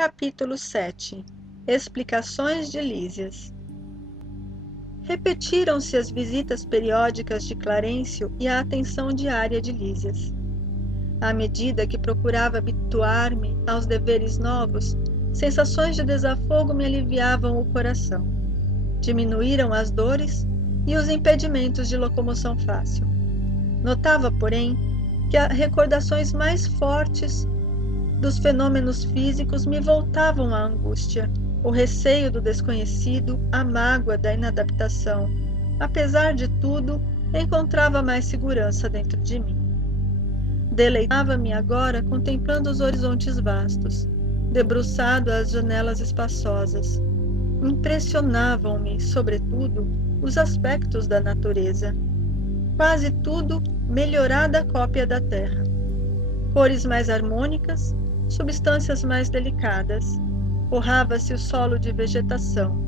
Capítulo 7. Explicações de Lísias. Repetiram-se as visitas periódicas de Clarencio e a atenção diária de Lísias. À medida que procurava habituar-me aos deveres novos, sensações de desafogo me aliviavam o coração. Diminuíram as dores e os impedimentos de locomoção fácil. Notava, porém, que as recordações mais fortes dos fenômenos físicos me voltavam à angústia, o receio do desconhecido, a mágoa da inadaptação. Apesar de tudo, encontrava mais segurança dentro de mim. Deleitava-me agora contemplando os horizontes vastos, debruçado às janelas espaçosas. Impressionavam-me, sobretudo, os aspectos da natureza. Quase tudo melhorada cópia da terra. Cores mais harmônicas, substâncias mais delicadas. Forrava-se o solo de vegetação,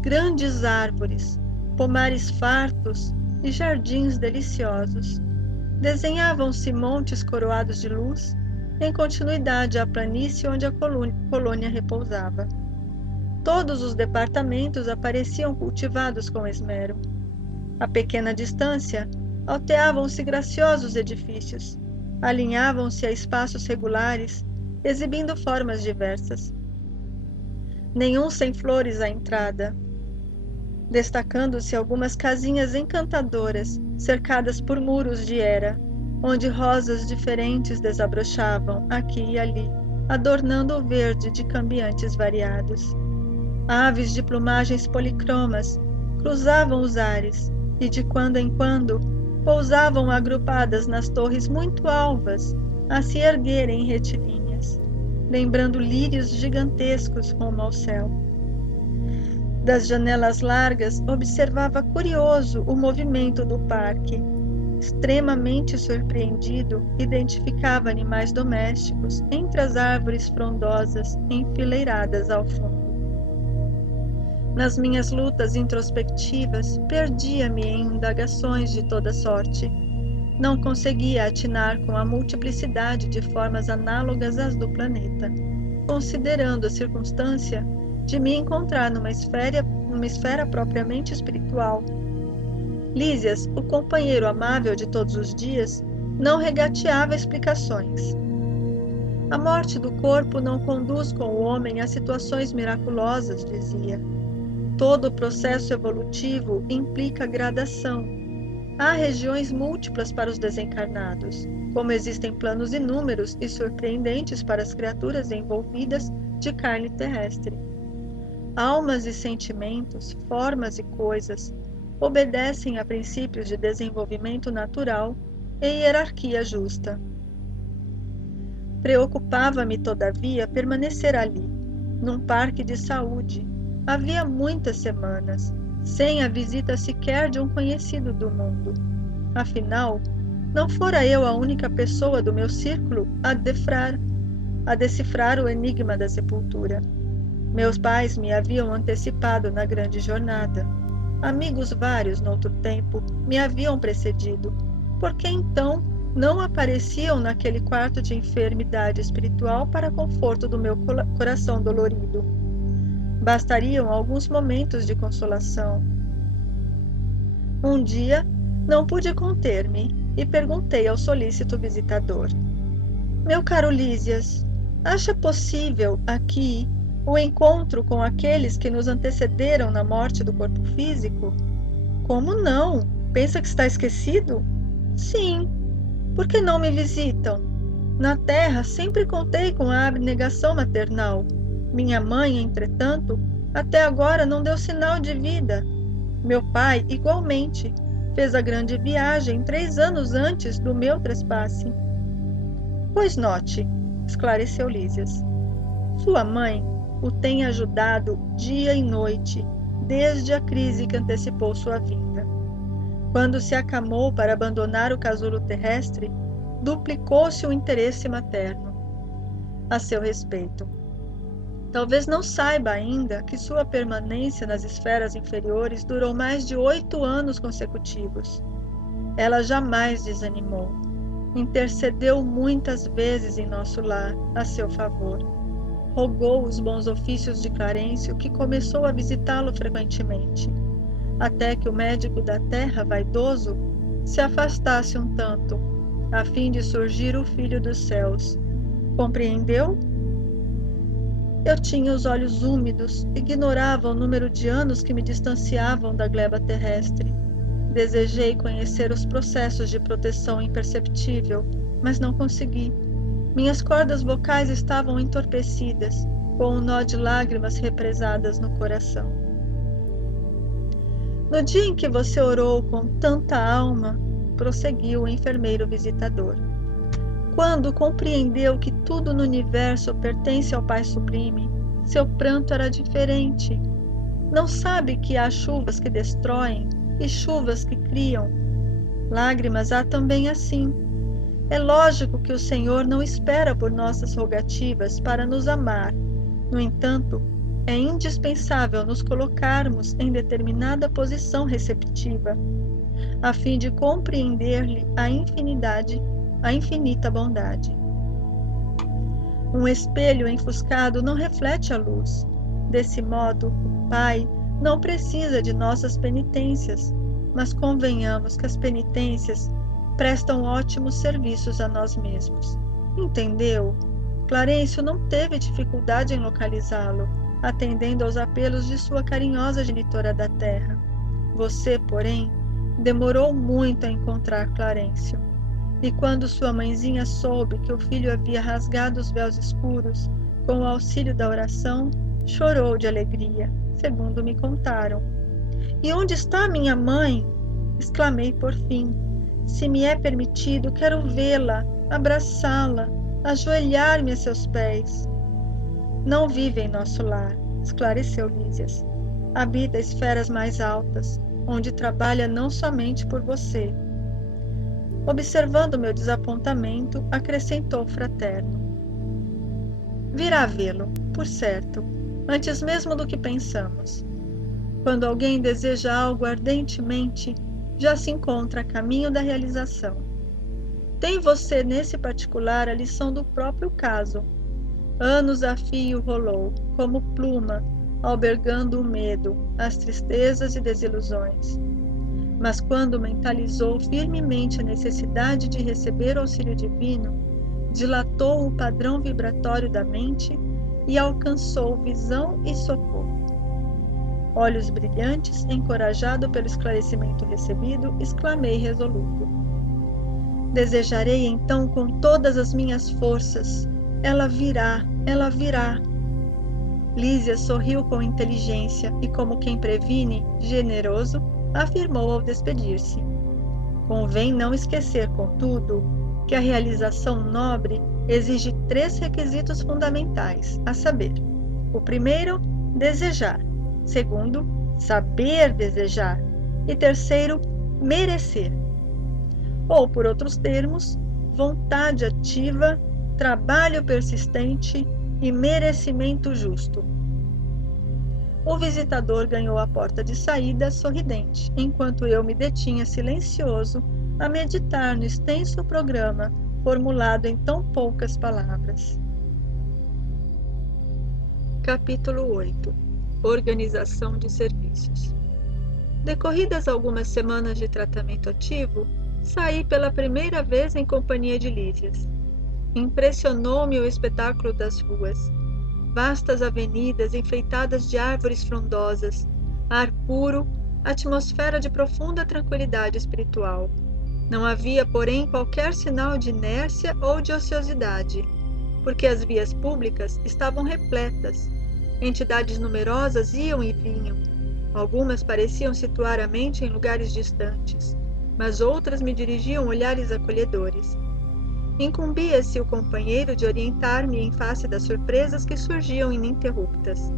grandes árvores, pomares fartos e jardins deliciosos. Desenhavam-se montes coroados de luz, em continuidade à planície onde a colônia repousava. Todos os departamentos apareciam cultivados com esmero. A pequena distância, alteavam-se graciosos edifícios, alinhavam-se a espaços regulares, exibindo formas diversas. Nenhum sem flores à entrada, destacando-se algumas casinhas encantadoras, cercadas por muros de era, onde rosas diferentes desabrochavam aqui e ali, adornando o verde de cambiantes variados. Aves de plumagens policromas cruzavam os ares e, de quando em quando, pousavam agrupadas nas torres muito alvas, a se erguerem em retilíneas, lembrando lírios gigantescos rumo ao céu. Das janelas largas, observava curioso o movimento do parque. Extremamente surpreendido, identificava animais domésticos entre as árvores frondosas enfileiradas ao fundo. Nas minhas lutas introspectivas, perdia-me em indagações de toda sorte. Não conseguia atinar com a multiplicidade de formas análogas às do planeta, considerando a circunstância de me encontrar numa esfera propriamente espiritual. Lísias, o companheiro amável de todos os dias, não regateava explicações. A morte do corpo não conduz com o homem a situações miraculosas, dizia. Todo o processo evolutivo implica gradação. Há regiões múltiplas para os desencarnados, como existem planos inúmeros e surpreendentes para as criaturas envolvidas de carne terrestre. Almas e sentimentos, formas e coisas, obedecem a princípios de desenvolvimento natural e hierarquia justa. Preocupava-me, todavia, permanecer ali, num parque de saúde. Havia muitas semanas, sem a visita sequer de um conhecido do mundo. Afinal, não fora eu a única pessoa do meu círculo a decifrar o enigma da sepultura. Meus pais me haviam antecipado na grande jornada. Amigos vários, noutro tempo, me haviam precedido. Por que então não apareciam naquele quarto de enfermidade espiritual para conforto do meu coração dolorido? Bastariam alguns momentos de consolação. Um dia, não pude conter-me e perguntei ao solícito visitador: Meu caro Lísias, acha possível aqui o encontro com aqueles que nos antecederam na morte do corpo físico? Como não? Pensa que está esquecido? Sim. Por que não me visitam? Na terra sempre contei com a abnegação maternal. Minha mãe, entretanto, até agora não deu sinal de vida. Meu pai, igualmente, fez a grande viagem 3 anos antes do meu trespasse. Pois note, esclareceu Lísias, sua mãe o tem ajudado dia e noite, desde a crise que antecipou sua vinda. Quando se acamou para abandonar o casulo terrestre, duplicou-se o interesse materno a seu respeito. Talvez não saiba ainda que sua permanência nas esferas inferiores durou mais de 8 anos consecutivos. Ela jamais desanimou. Intercedeu muitas vezes em nosso lar a seu favor. rogou os bons ofícios de Clarencio, que começou a visitá-lo frequentemente, até que o médico da terra, vaidoso, se afastasse um tanto, a fim de surgir o Filho dos céus. Compreendeu? Eu tinha os olhos úmidos, ignorava o número de anos que me distanciavam da gleba terrestre. Desejei conhecer os processos de proteção imperceptível, mas não consegui. Minhas cordas vocais estavam entorpecidas, com um nó de lágrimas represadas no coração. No dia em que você orou com tanta alma, prosseguiu o enfermeiro visitador, quando compreendeu que tudo no universo pertence ao Pai Sublime, seu pranto era diferente. Não sabe que há chuvas que destroem e chuvas que criam. Lágrimas há também assim. É lógico que o Senhor não espera por nossas rogativas para nos amar. No entanto, é indispensável nos colocarmos em determinada posição receptiva, a fim de compreender-lhe a infinita bondade. Um espelho enfuscado não reflete a luz. Desse modo, o Pai não precisa de nossas penitências, mas convenhamos que as penitências prestam ótimos serviços a nós mesmos. Entendeu? Clarencio não teve dificuldade em localizá-lo, atendendo aos apelos de sua carinhosa genitora da terra. Você, porém, demorou muito a encontrar Clarencio. E quando sua mãezinha soube que o filho havia rasgado os véus escuros com o auxílio da oração, chorou de alegria, segundo me contaram. "E onde está minha mãe?" exclamei por fim. "Se me é permitido, quero vê-la, abraçá-la, ajoelhar-me a seus pés." "Não vive em nosso lar", esclareceu Lísias. "Habita esferas mais altas, onde trabalha não somente por você." Observando meu desapontamento, acrescentou o fraterno: "Virá vê-lo, por certo, antes mesmo do que pensamos. Quando alguém deseja algo ardentemente, já se encontra a caminho da realização. Tem você nesse particular a lição do próprio caso. Anos a fio rolou, como pluma, albergando o medo, as tristezas e desilusões. Mas quando mentalizou firmemente a necessidade de receber o auxílio divino, dilatou o padrão vibratório da mente e alcançou visão e socorro. Olhos brilhantes, encorajado pelo esclarecimento recebido, exclamei resoluto: "Desejarei então com todas as minhas forças. Ela virá, ela virá." Lísia sorriu com inteligência e, como quem previne, generoso, afirmou ao despedir-se: "Convém não esquecer, contudo, que a realização nobre exige 3 requisitos fundamentais, a saber: o primeiro, desejar; segundo, saber desejar; e terceiro, merecer. Ou, por outros termos, vontade ativa, trabalho persistente e merecimento justo." O visitador ganhou a porta de saída sorridente, enquanto eu me detinha silencioso a meditar no extenso programa formulado em tão poucas palavras. Capítulo 8. Organização de serviços. Decorridas algumas semanas de tratamento ativo, saí pela primeira vez em companhia de Lísias. Impressionou-me o espetáculo das ruas. Vastas avenidas enfeitadas de árvores frondosas, ar puro, atmosfera de profunda tranquilidade espiritual. Não havia, porém, qualquer sinal de inércia ou de ociosidade, porque as vias públicas estavam repletas. Entidades numerosas iam e vinham. Algumas pareciam situar a mente em lugares distantes, mas outras me dirigiam olhares acolhedores. Incumbia-se o companheiro de orientar-me em face das surpresas que surgiam ininterruptas.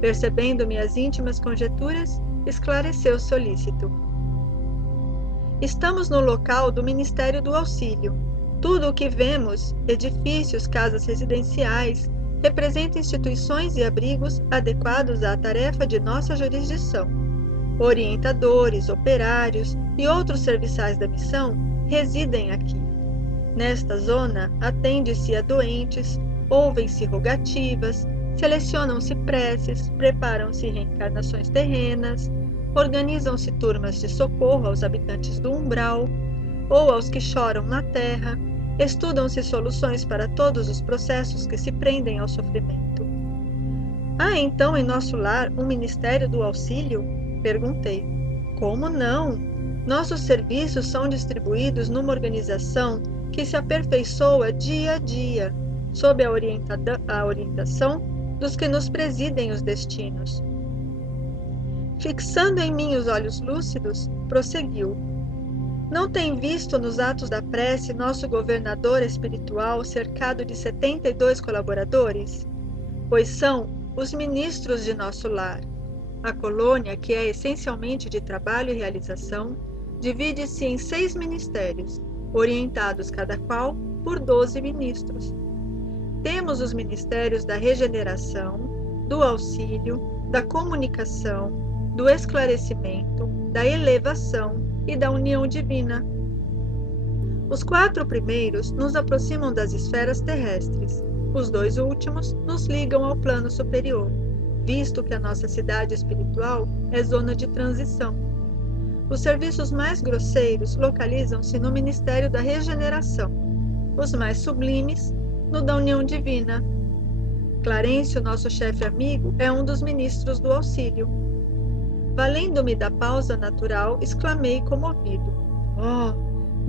Percebendo minhas íntimas conjecturas, esclareceu solícito: "Estamos no local do Ministério do Auxílio. Tudo o que vemos, edifícios, casas residenciais, representa instituições e abrigos adequados à tarefa de nossa jurisdição. Orientadores, operários e outros serviçais da missão residem aqui. Nesta zona, atende-se a doentes, ouvem-se rogativas, selecionam-se preces, preparam-se reencarnações terrenas, organizam-se turmas de socorro aos habitantes do umbral ou aos que choram na terra, estudam-se soluções para todos os processos que se prendem ao sofrimento. Há então em nosso lar um Ministério do Auxílio? Perguntei. Como não? Nossos serviços são distribuídos numa organização que se aperfeiçoa dia a dia, sob a orientação dos que nos presidem os destinos. Fixando em mim os olhos lúcidos, prosseguiu. Não tem visto nos atos da prece nosso governador espiritual cercado de 72 colaboradores? Pois são os ministros de nosso lar. A colônia, que é essencialmente de trabalho e realização, divide-se em 6 ministérios, orientados cada qual por 12 ministros. Temos os ministérios da regeneração, do auxílio, da comunicação, do esclarecimento, da elevação e da união divina. Os 4 primeiros nos aproximam das esferas terrestres, os 2 últimos nos ligam ao plano superior, visto que a nossa cidade espiritual é zona de transição. Os serviços mais grosseiros localizam-se no Ministério da Regeneração, os mais sublimes no da União Divina. Clarencio, nosso chefe amigo, é um dos ministros do auxílio. Valendo-me da pausa natural, exclamei comovido. Oh,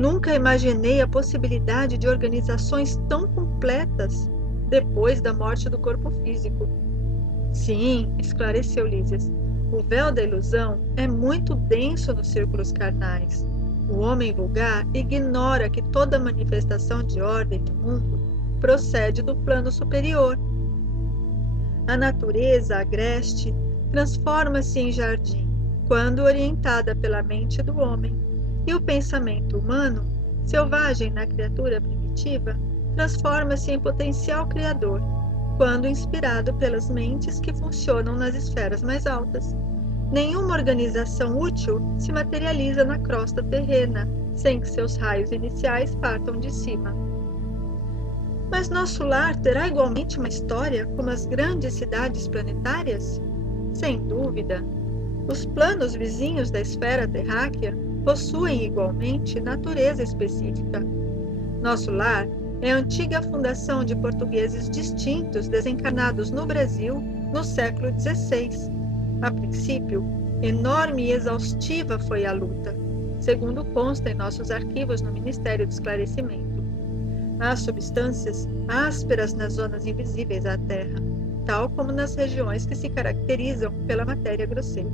nunca imaginei a possibilidade de organizações tão completas depois da morte do corpo físico. Sim, esclareceu Lísias, o véu da ilusão é muito denso nos círculos carnais. O homem vulgar ignora que toda manifestação de ordem no mundo procede do plano superior. A natureza agreste transforma-se em jardim, quando orientada pela mente do homem, e o pensamento humano, selvagem na criatura primitiva, transforma-se em potencial criador, quando inspirado pelas mentes que funcionam nas esferas mais altas. Nenhuma organização útil se materializa na crosta terrena, sem que seus raios iniciais partam de cima. Mas nosso lar terá igualmente uma história como as grandes cidades planetárias? Sem dúvida. Os planos vizinhos da esfera terráquea possuem igualmente natureza específica. Nosso lar é a antiga fundação de portugueses distintos desencarnados no Brasil no século XVI. A princípio, enorme e exaustiva foi a luta, segundo consta em nossos arquivos no Ministério do Esclarecimento. Há substâncias ásperas nas zonas invisíveis à Terra, tal como nas regiões que se caracterizam pela matéria grosseira.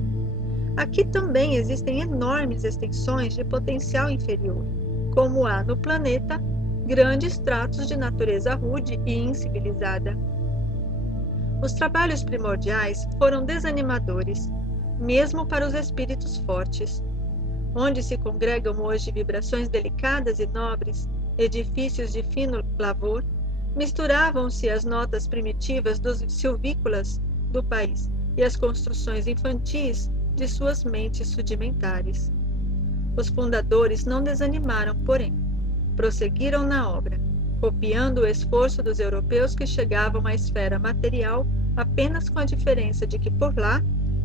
Aqui também existem enormes extensões de potencial inferior, como há no planeta grandes tratos de natureza rude e incivilizada. Os trabalhos primordiais foram desanimadores, mesmo para os espíritos fortes. Onde se congregam hoje vibrações delicadas e nobres, edifícios de fino lavor, misturavam-se as notas primitivas dos silvícolas do país e as construções infantis de suas mentes rudimentares. Os fundadores não desanimaram, porém. Prosseguiram na obra, copiando o esforço dos europeus que chegavam à esfera material apenas com a diferença de que por lá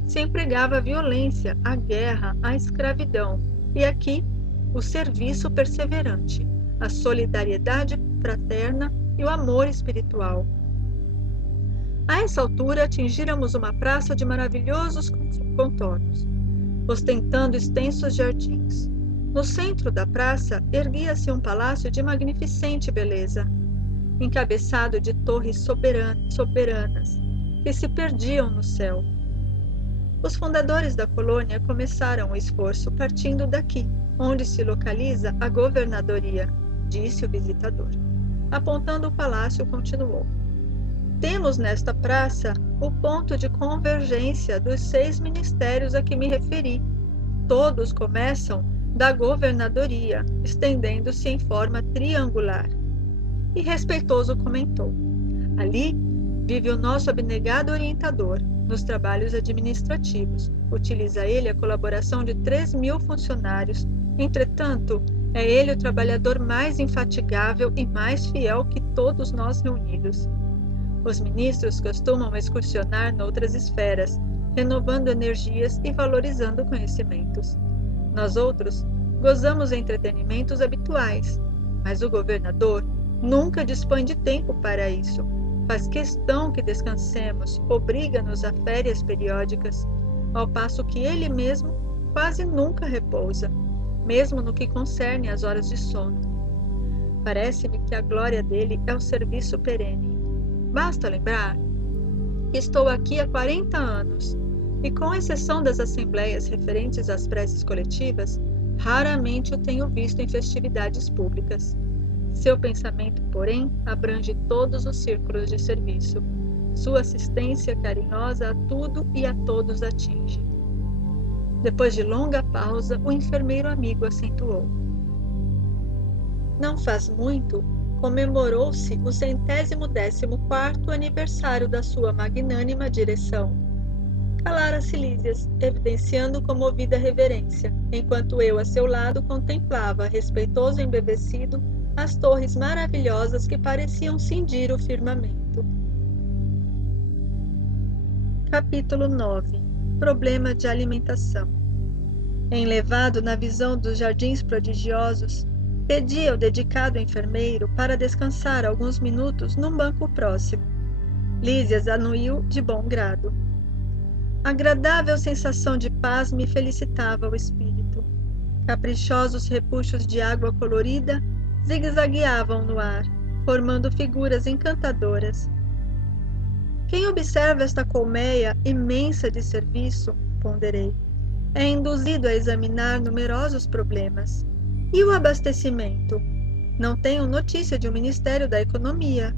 se empregava a violência, a guerra, a escravidão, e aqui o serviço perseverante, a solidariedade fraterna e o amor espiritual. A essa altura atingíramos uma praça de maravilhosos contornos, ostentando extensos jardins. No centro da praça erguia-se um palácio de magnificente beleza, encabeçado de torres soberanas, que se perdiam no céu. Os fundadores da colônia começaram o esforço partindo daqui, onde se localiza a governadoria, disse o visitador. Apontando o palácio, continuou. Temos nesta praça o ponto de convergência dos 6 ministérios a que me referi. Todos começam da governadoria, estendendo-se em forma triangular. E respeitoso comentou: ali vive o nosso abnegado orientador nos trabalhos administrativos. Utiliza ele a colaboração de 3.000 funcionários. Entretanto, é ele o trabalhador mais infatigável e mais fiel que todos nós reunidos. Os ministros costumam excursionar noutras esferas, renovando energias e valorizando conhecimentos. Nós outros gozamos entretenimentos habituais, mas o governador nunca dispõe de tempo para isso. Faz questão que descansemos, obriga-nos a férias periódicas, ao passo que ele mesmo quase nunca repousa, mesmo no que concerne às horas de sono. Parece-me que a glória dele é o serviço perene. Basta lembrar que estou aqui há 40 anos e, com exceção das assembleias referentes às preces coletivas, raramente o tenho visto em festividades públicas. Seu pensamento, porém, abrange todos os círculos de serviço. Sua assistência carinhosa a tudo e a todos atinge. Depois de longa pausa, o enfermeiro amigo acentuou. Não faz muito, comemorou-se o 114º aniversário da sua magnânima direção. Calara-se Lísias, evidenciando comovida reverência, enquanto eu a seu lado contemplava, respeitoso e embevecido, as torres maravilhosas que pareciam cindir o firmamento. Capítulo 9. Problema de alimentação. Enlevado na visão dos jardins prodigiosos, pedi ao dedicado enfermeiro para descansar alguns minutos num banco próximo. Lísias anuiu de bom grado. Agradável sensação de paz me felicitava o espírito. Caprichosos repuxos de água colorida zigue-zagueavam no ar, formando figuras encantadoras. Quem observa esta colmeia imensa de serviço, ponderei, é induzido a examinar numerosos problemas. E o abastecimento? Não tenho notícia de um Ministério da Economia.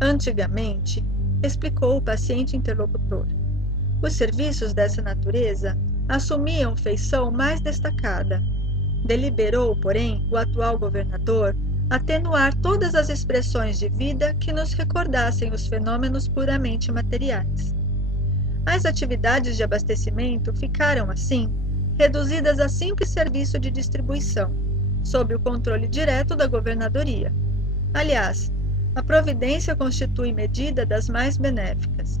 Antigamente, explicou o paciente interlocutor, os serviços dessa natureza assumiam feição mais destacada. Deliberou, porém, o atual governador atenuar todas as expressões de vida que nos recordassem os fenômenos puramente materiais. As atividades de abastecimento ficaram, assim, reduzidas a simples serviço de distribuição, sob o controle direto da governadoria. Aliás, a providência constitui medida das mais benéficas.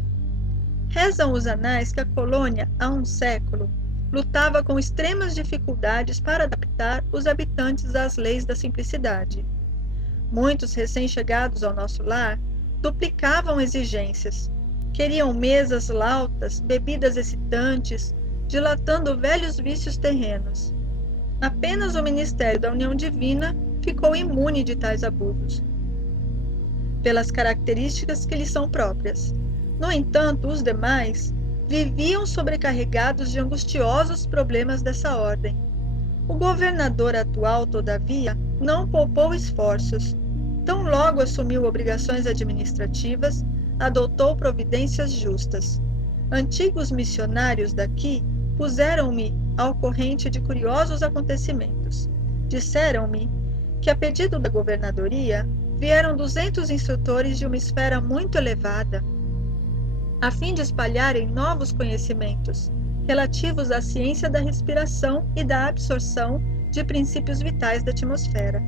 Rezam os anais que a colônia, há um século, lutava com extremas dificuldades para adaptar os habitantes às leis da simplicidade. Muitos recém-chegados ao nosso lar duplicavam exigências. Queriam mesas lautas, bebidas excitantes, dilatando velhos vícios terrenos. Apenas o Ministério da União Divina ficou imune de tais abusos, pelas características que lhes são próprias. No entanto, os demais viviam sobrecarregados de angustiosos problemas dessa ordem. O governador atual, todavia, não poupou esforços. Tão logo assumiu obrigações administrativas, adotou providências justas. Antigos missionários daqui puseram-me ao corrente de curiosos acontecimentos. Disseram-me que, a pedido da governadoria, vieram 200 instrutores de uma esfera muito elevada, a fim de espalharem novos conhecimentos relativos à ciência da respiração e da absorção de princípios vitais da atmosfera.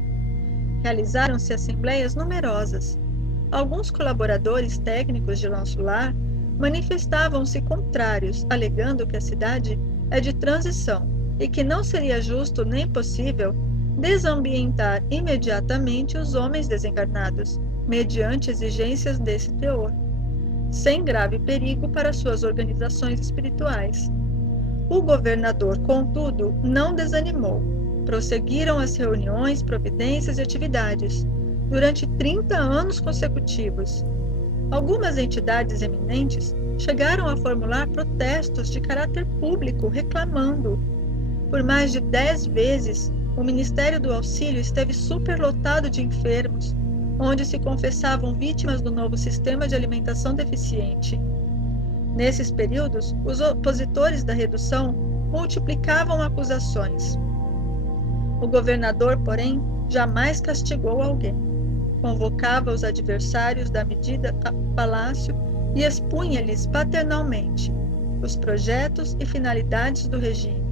Realizaram-se assembleias numerosas. Alguns colaboradores técnicos de nosso lar manifestavam-se contrários, alegando que a cidade é de transição e que não seria justo nem possível desambientar imediatamente os homens desencarnados, mediante exigências desse teor, sem grave perigo para suas organizações espirituais. O governador, contudo, não desanimou. Prosseguiram as reuniões, providências e atividades, durante 30 anos consecutivos. Algumas entidades eminentes chegaram a formular protestos de caráter público reclamando. Por mais de 10 vezes, o Ministério do Auxílio esteve superlotado de enfermos, onde se confessavam vítimas do novo sistema de alimentação deficiente. Nesses períodos, os opositores da redução multiplicavam acusações. O governador, porém, jamais castigou alguém. Convocava os adversários da medida a palácio e expunha-lhes paternalmente os projetos e finalidades do regime.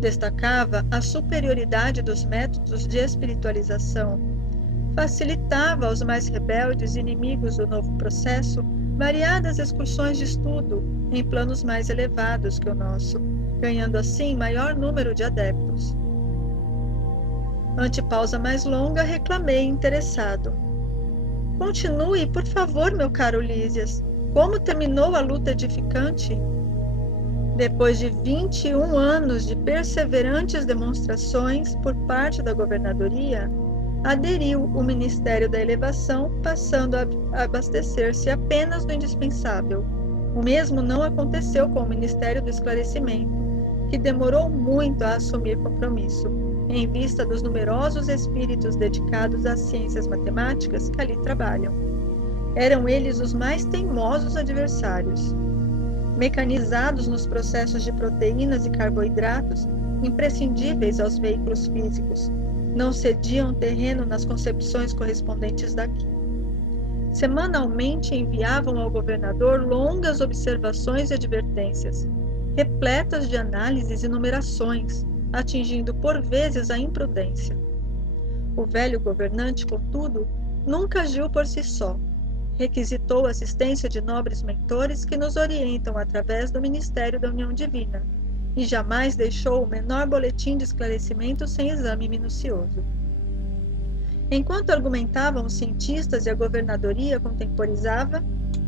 Destacava a superioridade dos métodos de espiritualização. facilitava aos mais rebeldes e inimigos do novo processo variadas excursões de estudo em planos mais elevados que o nosso, ganhando assim maior número de adeptos. Ante pausa mais longa, reclamei interessado. Continue, por favor, meu caro Lísias. Como terminou a luta edificante? Depois de 21 anos de perseverantes demonstrações por parte da governadoria, aderiu o Ministério da Elevação, passando a abastecer-se apenas do indispensável. O mesmo não aconteceu com o Ministério do Esclarecimento, que demorou muito a assumir compromisso, em vista dos numerosos espíritos dedicados às ciências matemáticas que ali trabalham. Eram eles os mais teimosos adversários. Mecanizados nos processos de proteínas e carboidratos, imprescindíveis aos veículos físicos, não cediam terreno nas concepções correspondentes daqui. Semanalmente enviavam ao governador longas observações e advertências, repletas de análises e numerações, atingindo por vezes a imprudência. O velho governante, contudo, nunca agiu por si só. Requisitou a assistência de nobres mentores que nos orientam através do Ministério da União Divina, e jamais deixou o menor boletim de esclarecimento sem exame minucioso. Enquanto argumentavam os cientistas e a governadoria contemporizava,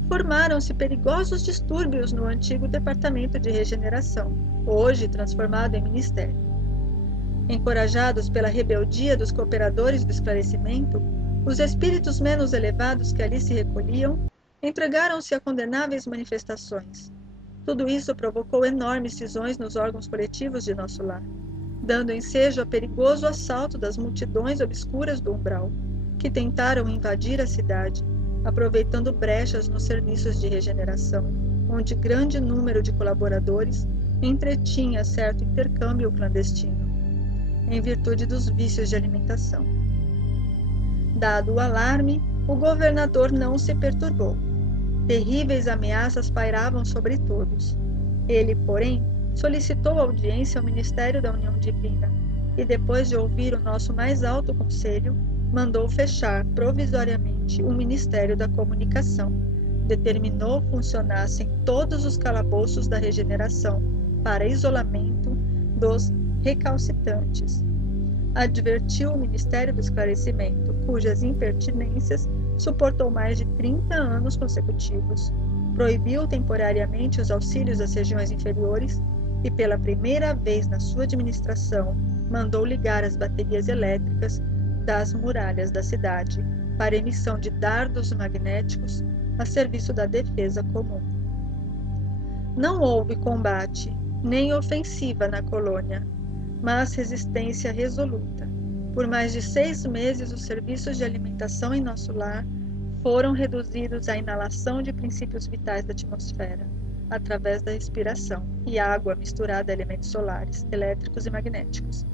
formaram-se perigosos distúrbios no antigo Departamento de Regeneração, hoje transformado em Ministério. Encorajados pela rebeldia dos cooperadores do esclarecimento, os espíritos menos elevados que ali se recolhiam entregaram-se a condenáveis manifestações. Tudo isso provocou enormes cisões nos órgãos coletivos de nosso lar, dando ensejo a perigoso assalto das multidões obscuras do umbral, que tentaram invadir a cidade, aproveitando brechas nos serviços de regeneração, onde grande número de colaboradores entretinha certo intercâmbio clandestino, em virtude dos vícios de alimentação. Dado o alarme, o governador não se perturbou. Terríveis ameaças pairavam sobre todos. Ele, porém, solicitou audiência ao Ministério da União Divina e, depois de ouvir o nosso mais alto conselho, mandou fechar provisoriamente o Ministério da Comunicação. Determinou funcionassem todos os calabouços da regeneração para isolamento dos recalcitrantes. Advertiu o Ministério do Esclarecimento, cujas impertinências suportou mais de 30 anos consecutivos, proibiu temporariamente os auxílios às regiões inferiores e, pela primeira vez na sua administração, mandou ligar as baterias elétricas das muralhas da cidade para emissão de dardos magnéticos a serviço da defesa comum. Não houve combate, nem ofensiva na colônia, mas resistência resoluta. Por mais de 6 meses, os serviços de alimentação em nosso lar foram reduzidos à inalação de princípios vitais da atmosfera, através da respiração, e água misturada a elementos solares, elétricos e magnéticos.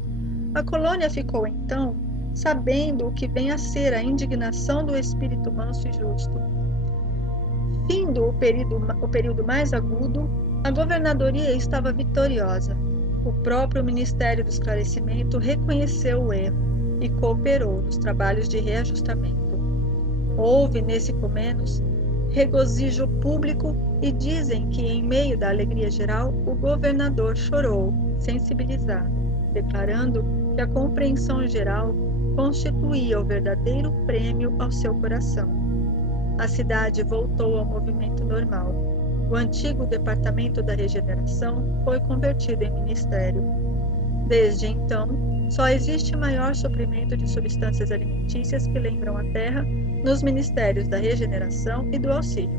A colônia ficou, então, sabendo o que vem a ser a indignação do espírito manso e justo. Findo o período mais agudo, a governadoria estava vitoriosa. O próprio Ministério do Esclarecimento reconheceu o erro e cooperou nos trabalhos de reajustamento. Houve, nesse comenos, regozijo público e dizem que, em meio da alegria geral, o governador chorou, sensibilizado, declarando que a compreensão geral constituía o verdadeiro prêmio ao seu coração. A cidade voltou ao movimento normal. O antigo Departamento da Regeneração foi convertido em ministério. Desde então, só existe maior suprimento de substâncias alimentícias que lembram a terra nos ministérios da regeneração e do auxílio,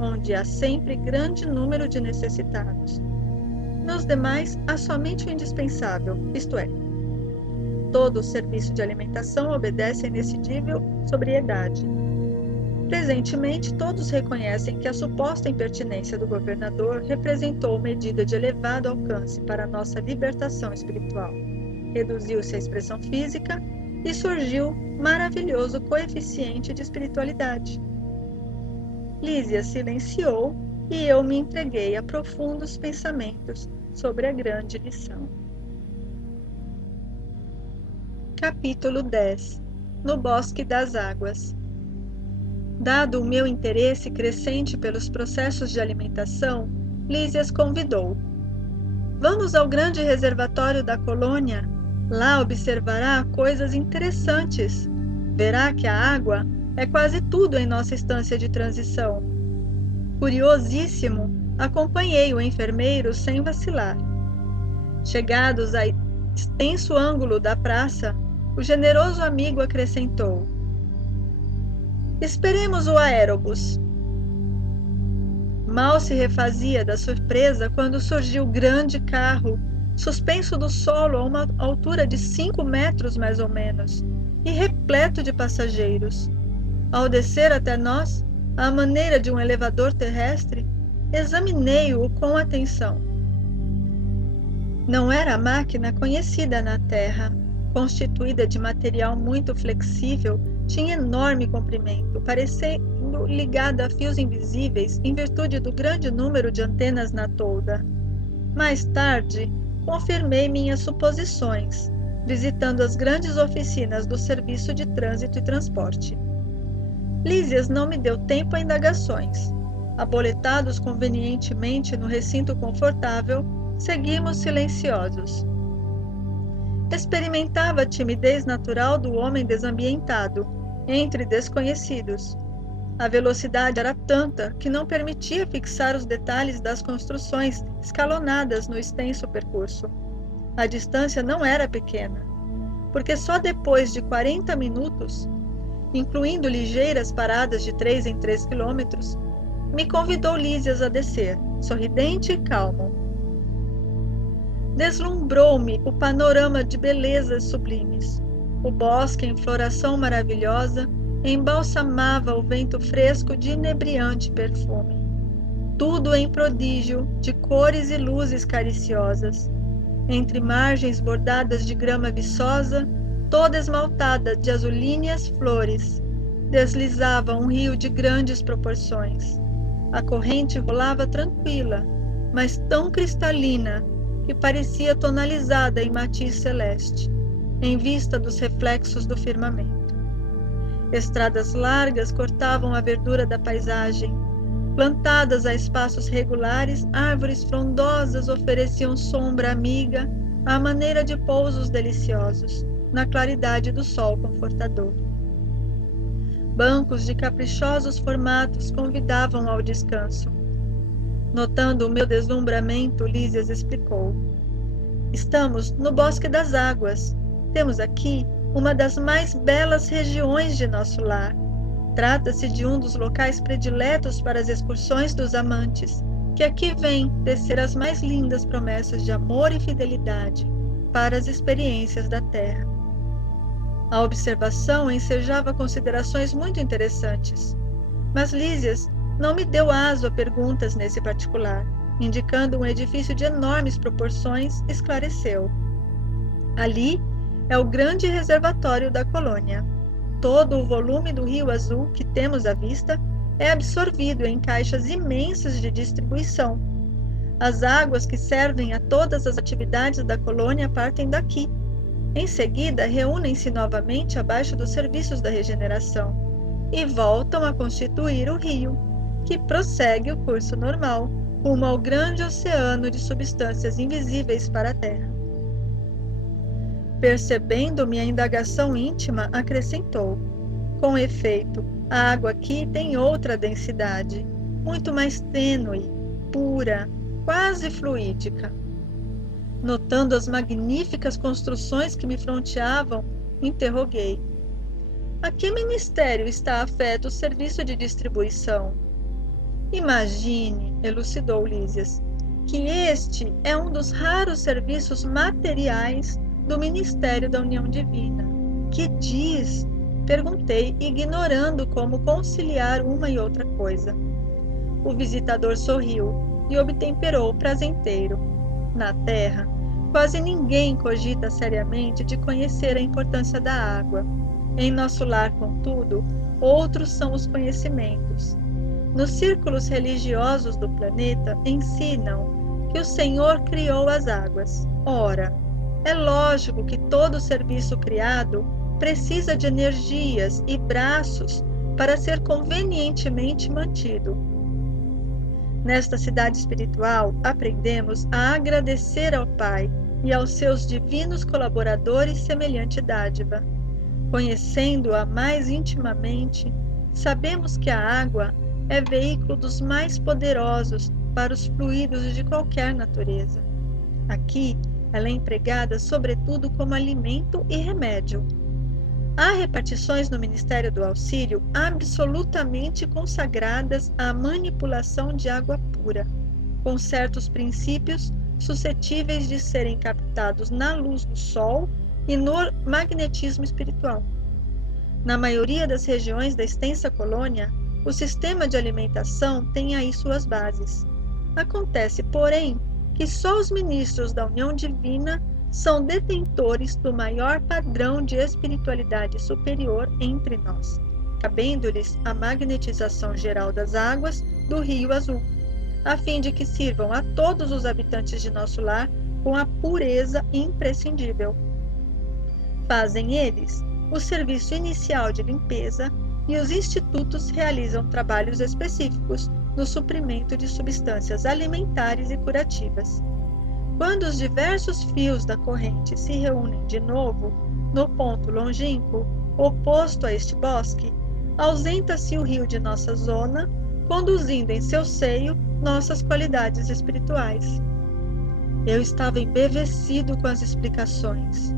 onde há sempre grande número de necessitados. Nos demais, há somente o indispensável, isto é, todo o serviço de alimentação obedece à inexcedível sobriedade. Presentemente, todos reconhecem que a suposta impertinência do governador representou medida de elevado alcance para a nossa libertação espiritual. Reduziu-se a expressão física e surgiu maravilhoso coeficiente de espiritualidade. Lísia silenciou e eu me entreguei a profundos pensamentos sobre a grande lição. Capítulo 10. no Bosque das Águas. Dado o meu interesse crescente pelos processos de alimentação, Lísias convidou. Vamos ao grande reservatório da colônia. Lá observará coisas interessantes. Verá que a água é quase tudo em nossa estância de transição. Curiosíssimo, acompanhei o enfermeiro sem vacilar. Chegados a extenso ângulo da praça, o generoso amigo acrescentou: esperemos o aerobus. Mal se refazia da surpresa quando surgiu grande carro, suspenso do solo a uma altura de 5 metros mais ou menos, e repleto de passageiros. Ao descer até nós, à maneira de um elevador terrestre, examinei-o com atenção. Não era máquina conhecida na Terra. Constituída de material muito flexível, tinha enorme comprimento, parecendo ligada a fios invisíveis em virtude do grande número de antenas na tolda. Mais tarde, confirmei minhas suposições, visitando as grandes oficinas do Serviço de Trânsito e Transporte. Lísias não me deu tempo a indagações. Aboletados convenientemente no recinto confortável, seguimos silenciosos. Experimentava a timidez natural do homem desambientado, entre desconhecidos. A velocidade era tanta que não permitia fixar os detalhes das construções escalonadas no extenso percurso. A distância não era pequena, porque só depois de 40 minutos, incluindo ligeiras paradas de 3 em 3 quilômetros, me convidou Lísias a descer, sorridente e calmo. Deslumbrou-me o panorama de belezas sublimes. O bosque em floração maravilhosa embalsamava o vento fresco de inebriante perfume. Tudo em prodígio de cores e luzes cariciosas. Entre margens bordadas de grama viçosa, toda esmaltada de azulíneas flores, deslizava um rio de grandes proporções. A corrente rolava tranquila, mas tão cristalina que parecia tonalizada em matiz celeste, em vista dos reflexos do firmamento. Estradas largas cortavam a verdura da paisagem. Plantadas a espaços regulares, árvores frondosas ofereciam sombra amiga à maneira de pousos deliciosos, na claridade do sol confortador. Bancos de caprichosos formatos convidavam ao descanso. Notando o meu deslumbramento, Lísias explicou: estamos no Bosque das Águas. Temos aqui uma das mais belas regiões de nosso lar. Trata-se de um dos locais prediletos para as excursões dos amantes, que aqui vêm tecer as mais lindas promessas de amor e fidelidade para as experiências da terra. A observação ensejava considerações muito interessantes, mas Lísias não me deu aso a perguntas nesse particular. Indicando um edifício de enormes proporções, esclareceu: ali é o grande reservatório da colônia. Todo o volume do Rio Azul que temos à vista é absorvido em caixas imensas de distribuição. As águas que servem a todas as atividades da colônia partem daqui. Em seguida, reúnem-se novamente abaixo dos serviços da regeneração e voltam a constituir o rio, que prossegue o curso normal, rumo ao grande oceano de substâncias invisíveis para a Terra. Percebendo minha indagação íntima, acrescentou: com efeito, a água aqui tem outra densidade, muito mais tênue, pura, quase fluídica. Notando as magníficas construções que me fronteavam, interroguei: a que ministério está afeto o serviço de distribuição? Imagine, elucidou Lísias, que este é um dos raros serviços materiais do Ministério da União Divina. Que diz? Perguntei, ignorando como conciliar uma e outra coisa. O visitador sorriu e obtemperou prazenteiro. Na Terra, quase ninguém cogita seriamente de conhecer a importância da água. Em nosso lar, contudo, outros são os conhecimentos. Nos círculos religiosos do planeta ensinam que o Senhor criou as águas. Ora, é lógico que todo serviço criado precisa de energias e braços para ser convenientemente mantido. Nesta cidade espiritual, aprendemos a agradecer ao Pai e aos seus divinos colaboradores semelhante dádiva. Conhecendo-a mais intimamente, sabemos que a água é veículo dos mais poderosos para os fluidos de qualquer natureza. Aqui, ela é empregada sobretudo como alimento e remédio. Há repartições no Ministério do Auxílio absolutamente consagradas à manipulação de água pura, com certos princípios suscetíveis de serem captados na luz do sol e no magnetismo espiritual. Na maioria das regiões da extensa colônia, o sistema de alimentação tem aí suas bases. Acontece, porém, que só os ministros da união divina são detentores do maior padrão de espiritualidade superior entre nós, cabendo-lhes a magnetização geral das águas do Rio Azul, a fim de que sirvam a todos os habitantes de nosso lar com a pureza imprescindível. Fazem eles o serviço inicial de limpeza e os institutos realizam trabalhos específicos no suprimento de substâncias alimentares e curativas. Quando os diversos fios da corrente se reúnem de novo no ponto longínquo oposto a este bosque, ausenta-se o rio de nossa zona, conduzindo em seu seio nossas qualidades espirituais. Eu estava embevecido com as explicações.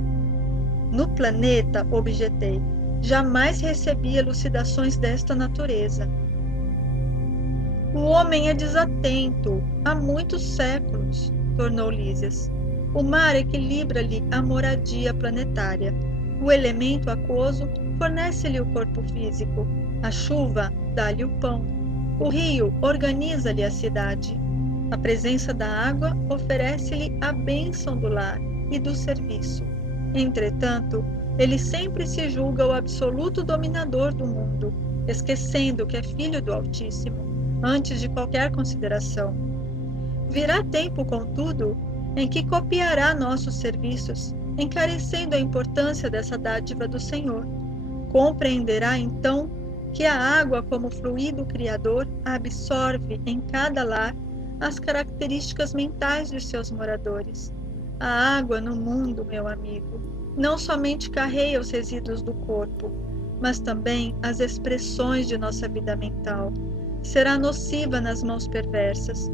No planeta, objetei, jamais recebi elucidações desta natureza. O homem é desatento há muitos séculos, tornou Lísias. O mar equilibra-lhe a moradia planetária. O elemento aquoso fornece-lhe o corpo físico. A chuva dá-lhe o pão. O rio organiza-lhe a cidade. A presença da água oferece-lhe a bênção do lar e do serviço. Entretanto, ele sempre se julga o absoluto dominador do mundo, esquecendo que é filho do Altíssimo, antes de qualquer consideração. Virá tempo, contudo, em que copiará nossos serviços, encarecendo a importância dessa dádiva do Senhor. Compreenderá, então, que a água, como fluido criador, absorve em cada lar as características mentais de seus moradores. A água no mundo, meu amigo, não somente carrega os resíduos do corpo, mas também as expressões de nossa vida mental. Será nociva nas mãos perversas,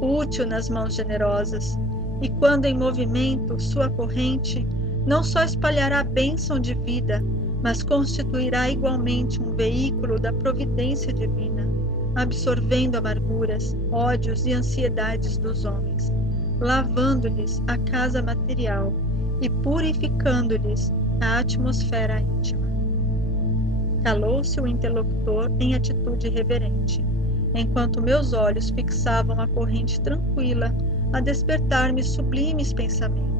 útil nas mãos generosas, e quando em movimento, sua corrente não só espalhará a bênção de vida, mas constituirá igualmente um veículo da providência divina, absorvendo amarguras, ódios e ansiedades dos homens, lavando-lhes a casa material e purificando-lhes a atmosfera íntima. Calou-se o interlocutor em atitude reverente, enquanto meus olhos fixavam a corrente tranquila a despertar-me sublimes pensamentos.